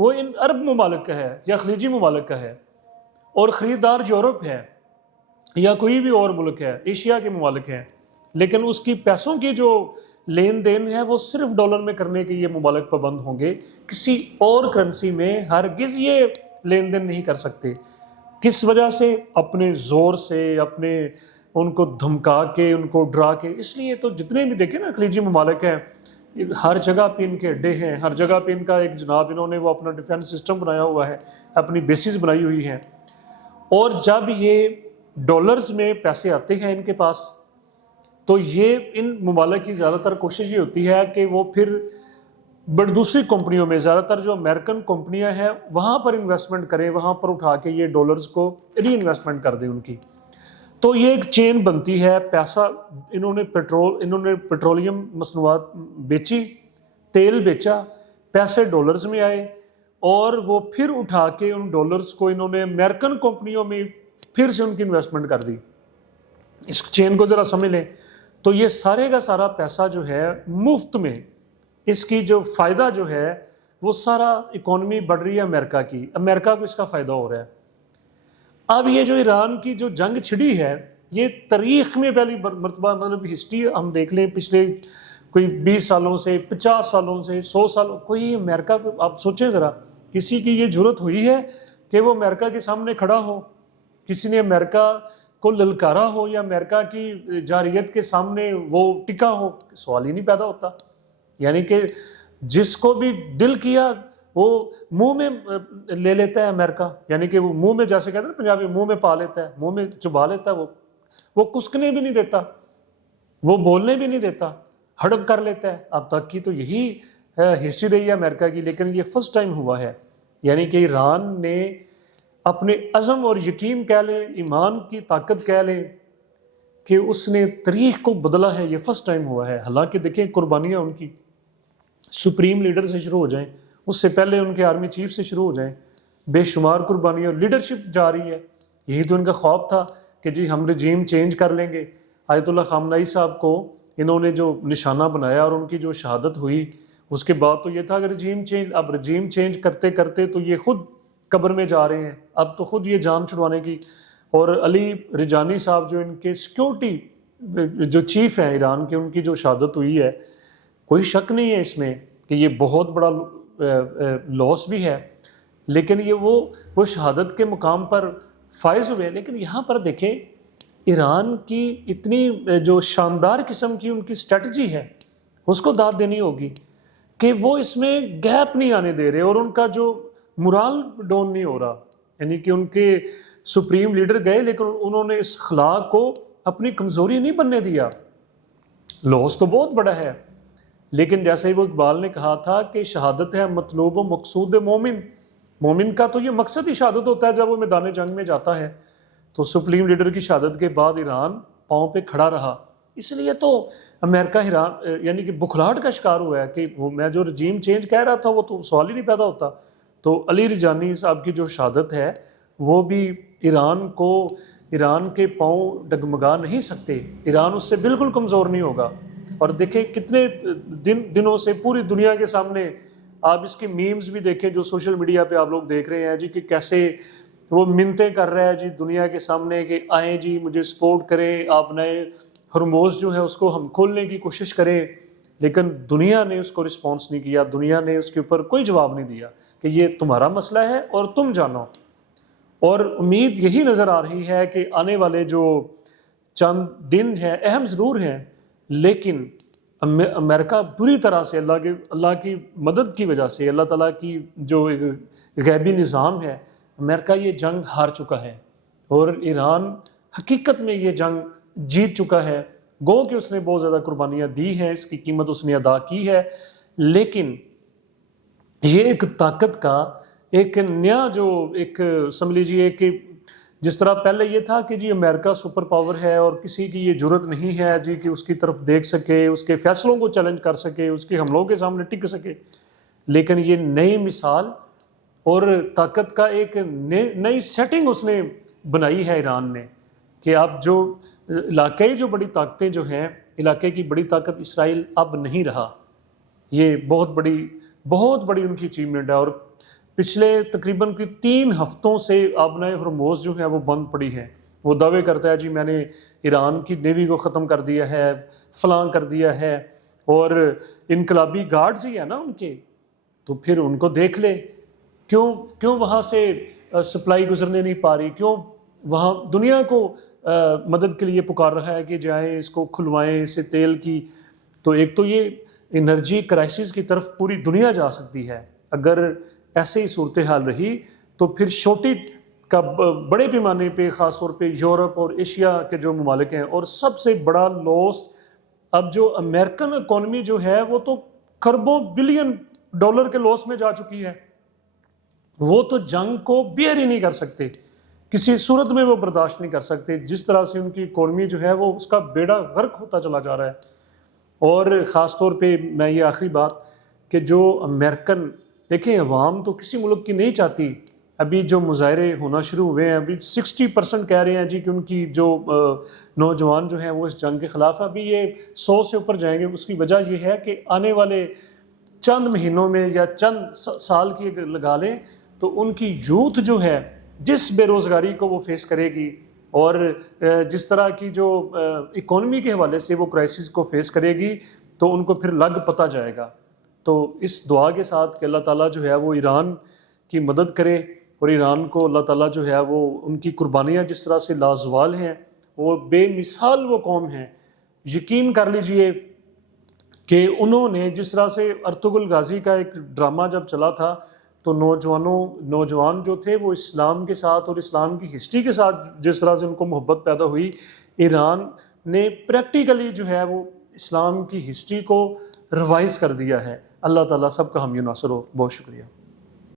وہ ان عرب ممالک کا ہے یا خلیجی ممالک کا ہے، اور خریدار یورپ ہے یا کوئی بھی اور ملک ہے، ایشیا کے ممالک ہیں، لیکن اس کی پیسوں کی جو لین دین ہے وہ صرف ڈالر میں کرنے کے یہ ممالک پابند ہوں گے، کسی اور کرنسی میں ہرگز یہ لین دین نہیں کر سکتے۔ کس وجہ سے؟ اپنے زور سے، اپنے ان کو دھمکا کے، ان کو ڈرا کے۔ اس لیے تو جتنے بھی دیکھیں نا خلیجی ممالک ہیں، ہر جگہ پہ ان کے اڈے ہیں، ہر جگہ پہ ان کا ایک جناب انہوں نے وہ اپنا ڈیفینس سسٹم بنایا ہوا ہے، اپنی بیسز بنائی ہوئی ہیں، اور جب یہ ڈالرز میں پیسے آتے ہیں ان کے پاس تو یہ ان ممالک کی زیادہ تر کوشش یہ ہوتی ہے کہ وہ پھر دوسری کمپنیوں میں، زیادہ تر جو امریکن کمپنیاں ہیں وہاں پر انویسٹمنٹ کریں، وہاں پر اٹھا کے یہ ڈالرز کو ری انویسٹمنٹ کر دیں ان کی۔ تو یہ ایک چین بنتی ہے، پیسہ انہوں نے پیٹرولیم مصنوعات بیچی، تیل بیچا، پیسے ڈالرز میں آئے، اور وہ پھر اٹھا کے ان ڈالرز کو انہوں نے امریکن کمپنیوں میں پھر سے ان کی انویسٹمنٹ کر دی۔ اس چین کو ذرا سمجھ لیں تو یہ سارے کا سارا پیسہ جو ہے مفت میں، اس کی جو فائدہ جو ہے وہ سارا اکانومی بڑھ رہی ہے امریکہ کی، امریکہ کو اس کا فائدہ ہو رہا ہے۔ اب یہ جو ایران کی جو جنگ چھڑی ہے، یہ تاریخ میں پہلی مرتبہ، مطلب ہسٹری ہم دیکھ لیں پچھلے کوئی 20 سالوں سے، 50 سالوں سے، 100 سالوں، کوئی امریکہ کو، آپ سوچیں ذرا، کسی کی یہ جرت ہوئی ہے کہ وہ امریکہ کے سامنے کھڑا ہو، کسی نے امریکہ کو للکارا ہو یا امریکہ کی جارحیت کے سامنے وہ ٹکا ہو؟ سوال ہی نہیں پیدا ہوتا۔ یعنی کہ جس کو بھی دل کیا وہ منہ میں لے لیتا ہے امریکہ، یعنی کہ وہ منہ میں، جیسے کہتے ہیں پنجابی، منہ میں پا لیتا ہے، منہ میں چبا لیتا ہے، وہ کسکنے بھی نہیں دیتا، وہ بولنے بھی نہیں دیتا، ہڑپ کر لیتا ہے۔ اب تک کی تو یہی ہسٹری رہی ہے امریکہ کی، لیکن یہ فرسٹ ٹائم ہوا ہے۔ یعنی کہ ایران نے اپنے عزم اور یقین کہہ لیں، ایمان کی طاقت کہہ لیں، کہ اس نے تاریخ کو بدلا ہے، یہ فرسٹ ٹائم ہوا ہے۔ حالانکہ دیکھیں قربانیاں ان کی سپریم لیڈر سے شروع ہو جائیں، اس سے پہلے ان کے آرمی چیف سے شروع ہو جائیں، بے شمار قربانیاں، لیڈرشپ جا رہی ہے۔ یہی تو ان کا خواب تھا کہ جی ہم رجیم چینج کر لیں گے۔ آیت اللہ خامنائی صاحب کو انہوں نے جو نشانہ بنایا اور ان کی جو شہادت ہوئی، اس کے بعد تو یہ تھا کہ رجیم چینج، اب رجیم چینج کرتے کرتے تو یہ خود قبر میں جا رہے ہیں، اب تو خود یہ جان چھڑوانے کی۔ اور علی رجانی صاحب جو ان کے سیکیورٹی جو چیف ہیں ایران کے، ان کی جو شہادت ہوئی ہے، کوئی شک نہیں ہے اس میں کہ یہ بہت بڑا لاس بھی ہے، لیکن یہ وہ شہادت کے مقام پر فائز ہوئے۔ لیکن یہاں پر دیکھیں ایران کی اتنی جو شاندار قسم کی ان کی اسٹریٹجی ہے، اس کو داد دینی ہوگی کہ وہ اس میں گیپ نہیں آنے دے رہے، اور ان کا جو مرال ڈاؤن نہیں ہو رہا۔ یعنی کہ ان کے سپریم لیڈر گئے لیکن انہوں نے اس خلا کو اپنی کمزوری نہیں بننے دیا۔ لاس تو بہت بڑا ہے، لیکن جیسے ہی وہ اقبال نے کہا تھا کہ شہادت ہے مطلوب و مقصود مومن، مومن کا تو یہ مقصد ہی شہادت ہوتا ہے جب وہ میدان جنگ میں جاتا ہے۔ تو سپریم لیڈر کی شہادت کے بعد ایران پاؤں پہ کھڑا رہا، اس لیے تو امریکہ یعنی کہ بکھلاہٹ کا شکار ہوا ہے کہ وہ میں جو رجیم چینج کہہ رہا تھا وہ تو سوال ہی نہیں پیدا ہوتا۔ تو علی رجانی صاحب کی جو شہادت ہے وہ بھی ایران کے پاؤں ڈگمگا نہیں سکتے، ایران اس سے بالکل کمزور نہیں ہوگا۔ اور دیکھیں کتنے دنوں سے پوری دنیا کے سامنے آپ اس کی میمز بھی دیکھیں جو سوشل میڈیا پہ آپ لوگ دیکھ رہے ہیں جی، کہ کیسے وہ منتیں کر رہا ہے جی دنیا کے سامنے کہ آئیں جی مجھے سپورٹ کریں، آپ نئے ہرموز جو ہے اس کو ہم کھولنے کی کوشش کریں، لیکن دنیا نے اس کو رسپانس نہیں کیا، دنیا نے اس کے اوپر کوئی جواب نہیں دیا کہ یہ تمہارا مسئلہ ہے اور تم جانو۔ اور امید یہی نظر آ رہی ہے کہ آنے والے جو چند دن ہیں اہم ضرور ہیں، لیکن امریکہ بری طرح سے اللہ کی مدد کی وجہ سے، اللہ تعالیٰ کی جو غیبی نظام ہے، امریکہ یہ جنگ ہار چکا ہے، اور ایران حقیقت میں یہ جنگ جیت چکا ہے۔ گو کہ اس نے بہت زیادہ قربانیاں دی ہیں، اس کی قیمت اس نے ادا کی ہے، لیکن یہ ایک طاقت کا ایک نیا جو ایک سمجھ لیجیے کہ جس طرح پہلے یہ تھا کہ جی امریکہ سپر پاور ہے اور کسی کی یہ جرت نہیں ہے جی کہ اس کی طرف دیکھ سکے، اس کے فیصلوں کو چیلنج کر سکے، اس کے حملوں کے سامنے ٹک سکے، لیکن یہ نئی مثال اور طاقت کا ایک نئی سیٹنگ اس نے بنائی ہے ایران نے، کہ اب جو علاقائی جو بڑی طاقتیں جو ہیں، علاقے کی بڑی طاقت اسرائیل اب نہیں رہا۔ یہ بہت بڑی ان کی اچیومنٹ ہے۔ اور پچھلے تقریباً 3 ہفتوں سے آبنائے ہرموز جو ہے وہ بند پڑی ہے. وہ دعوے کرتا ہے جی میں نے ایران کی نیوی کو ختم کر دیا ہے، فلاں کر دیا ہے، اور انقلابی گارڈز ہی ہیں نا ان کے، تو پھر ان کو دیکھ لے کیوں وہاں سے سپلائی گزرنے نہیں پا رہی، کیوں وہاں دنیا کو مدد کے لیے پکار رہا ہے کہ جائیں اس کو کھلوائیں اسے تیل کی. تو ایک تو یہ انرجی کرائسس کی طرف پوری دنیا جا سکتی ہے اگر ایسے ہی صورتحال رہی. تو پھر شارٹیج کا بڑے پیمانے پہ خاص طور پہ یورپ اور ایشیا کے جو ممالک ہیں، اور سب سے بڑا لاس اب جو امریکن اکانومی جو ہے وہ تو کھربوں بلین ڈالر کے لاس میں جا چکی ہے. وہ تو جنگ کو بیئر ہی نہیں کر سکتے، کسی صورت میں وہ برداشت نہیں کر سکتے. جس طرح سے ان کی اکانومی جو ہے وہ اس کا بیڑا غرق ہوتا چلا جا رہا ہے. اور خاص طور پہ میں یہ آخری بات کہ جو امریکن، دیکھیں عوام تو کسی ملک کی نہیں چاہتی. ابھی جو مظاہرے ہونا شروع ہوئے ہیں، ابھی 60% کہہ رہے ہیں جی کہ ان کی جو نوجوان جو ہیں وہ اس جنگ کے خلاف ہیں. ابھی یہ 100 سے اوپر جائیں گے. اس کی وجہ یہ ہے کہ آنے والے چند مہینوں میں یا چند سال کی اگر لگا لیں تو ان کی یوتھ جو ہے جس بے روزگاری کو وہ فیس کرے گی اور جس طرح کی جو اکانومی کے حوالے سے وہ کرائسس کو فیس کرے گی، تو ان کو پھر لگ پتہ جائے گا. تو اس دعا کے ساتھ کہ اللہ تعالیٰ جو ہے وہ ایران کی مدد کرے، اور ایران کو اللہ تعالیٰ جو ہے وہ ان کی قربانیاں جس طرح سے لازوال ہیں، وہ بے مثال وہ قوم ہیں. یقین کر لیجئے کہ انہوں نے جس طرح سے ارطغرل غازی کا ایک ڈرامہ جب چلا تھا تو نوجوان جو تھے وہ اسلام کے ساتھ اور اسلام کی ہسٹری کے ساتھ جس طرح سے ان کو محبت پیدا ہوئی، ایران نے پریکٹیکلی جو ہے وہ اسلام کی ہسٹری کو ریوائز کر دیا ہے. اللہ تعالیٰ سب کا حامی و ناصر ہو. بہت شکریہ.